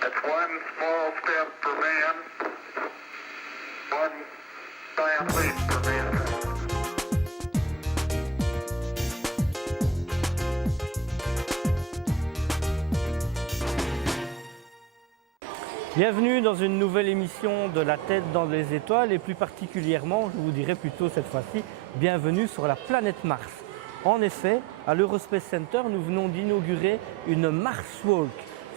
That's one small step for man, one giant leap for mankind. Bienvenue dans une nouvelle émission de La tête dans les étoiles et plus particulièrement, je vous dirais plutôt cette fois-ci, bienvenue sur la planète Mars. En effet, à l'Eurospace Center, nous venons d'inaugurer une Mars Walk.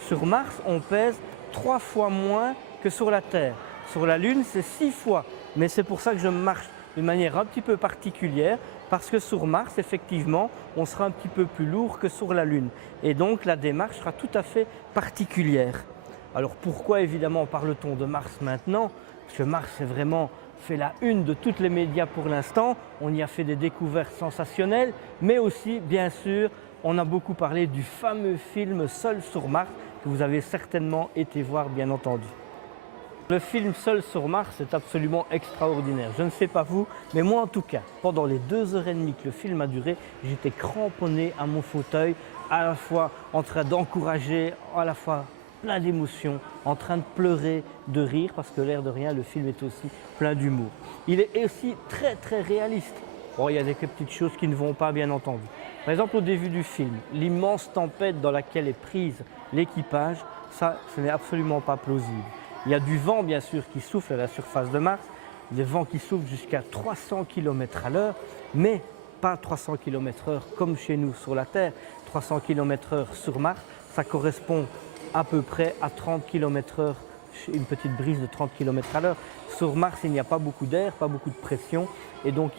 Sur Mars, on pèse 3 fois moins que sur la Terre. Sur la Lune, c'est 6 fois. Mais c'est pour ça que je marche d'une manière un petit peu particulière, parce que sur Mars, effectivement, on sera un petit peu plus lourd que sur la Lune. Et donc, la démarche sera tout à fait particulière. Alors pourquoi évidemment parle-t-on de Mars maintenant? Parce que Mars c'est vraiment fait la une de tous les médias pour l'instant. On y a fait des découvertes sensationnelles, mais aussi bien sûr on a beaucoup parlé du fameux film Seul sur Mars que vous avez certainement été voir bien entendu. Le film Seul sur Mars est absolument extraordinaire. Je ne sais pas vous, mais moi en tout cas, pendant les 2h30 que le film a duré, j'étais cramponné à mon fauteuil, à la fois en train d'encourager, à la fois plein d'émotions, en train de pleurer, de rire, parce que l'air de rien, le film est aussi plein d'humour. Il est aussi très réaliste. Bon, il y a des petites choses qui ne vont pas, bien entendu. Par exemple, au début du film, l'immense tempête dans laquelle est prise l'équipage, ça, ce n'est absolument pas plausible. Il y a du vent, bien sûr, qui souffle à la surface de Mars, des vents qui soufflent jusqu'à 300 km/h, mais pas 300 km/h comme chez nous sur la Terre. 300 km/h sur Mars, ça correspond à peu près à 30 km/h, une petite brise de 30 km/h. Sur Mars, il n'y a pas beaucoup d'air, pas beaucoup de pression, et donc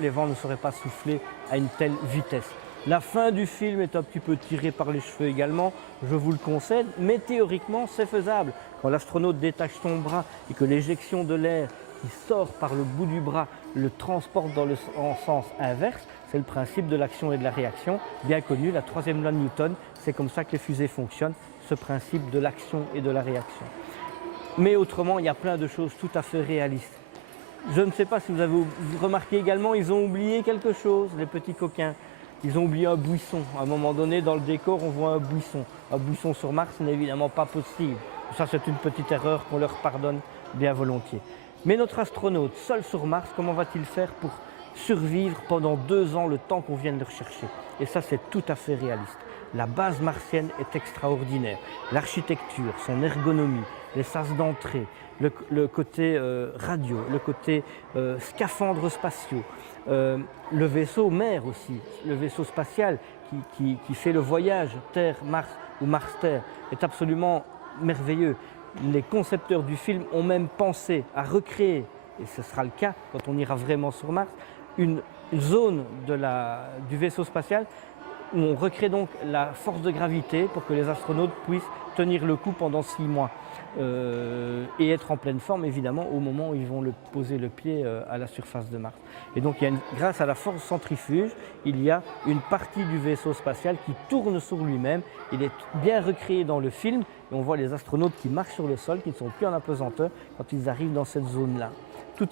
les vents ne sauraient pas souffler à une telle vitesse. La fin du film est un petit peu tirée par les cheveux également, je vous le concède, mais théoriquement c'est faisable. Quand l'astronaute détache son bras et que l'éjection de l'air qui sort par le bout du bras le transporte en sens inverse, c'est le principe de l'action et de la réaction, bien connu, la troisième loi de Newton, c'est comme ça que les fusées fonctionnent, ce principe de l'action et de la réaction. Mais autrement, il y a plein de choses tout à fait réalistes. Je ne sais pas si vous avez remarqué également, ils ont oublié quelque chose, les petits coquins. Ils ont oublié un buisson. À un moment donné, dans le décor, on voit un buisson. Un buisson sur Mars, ce n'est évidemment pas possible. Ça, c'est une petite erreur qu'on leur pardonne bien volontiers. Mais notre astronaute, seul sur Mars, comment va-t-il faire pour survivre pendant 2 ans, le temps qu'on vienne le rechercher? Et ça, c'est tout à fait réaliste. La base martienne est extraordinaire. L'architecture, son ergonomie, les sas d'entrée, le côté radio, le côté scaphandres spatiaux, le vaisseau mer aussi, le vaisseau spatial qui fait le voyage Terre-Mars ou Mars-Terre est absolument merveilleux. Les concepteurs du film ont même pensé à recréer, et ce sera le cas quand on ira vraiment sur Mars, une zone du vaisseau spatial où on recrée donc la force de gravité pour que les astronautes puissent tenir le coup pendant 6 mois et être en pleine forme évidemment au moment où ils vont poser le pied à la surface de Mars. Et donc grâce à la force centrifuge, il y a une partie du vaisseau spatial qui tourne sur lui-même. Il est bien recréé dans le film et on voit les astronautes qui marchent sur le sol, qui ne sont plus en apesanteur quand ils arrivent dans cette zone-là. Tout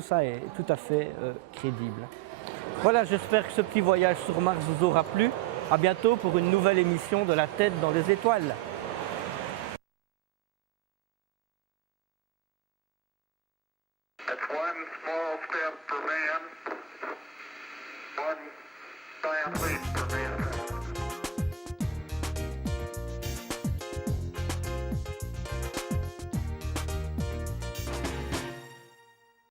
ça est tout à fait crédible. Voilà, j'espère que ce petit voyage sur Mars vous aura plu. À bientôt pour une nouvelle émission de La tête dans les étoiles. That's one small step for man, one giant leap for mankind.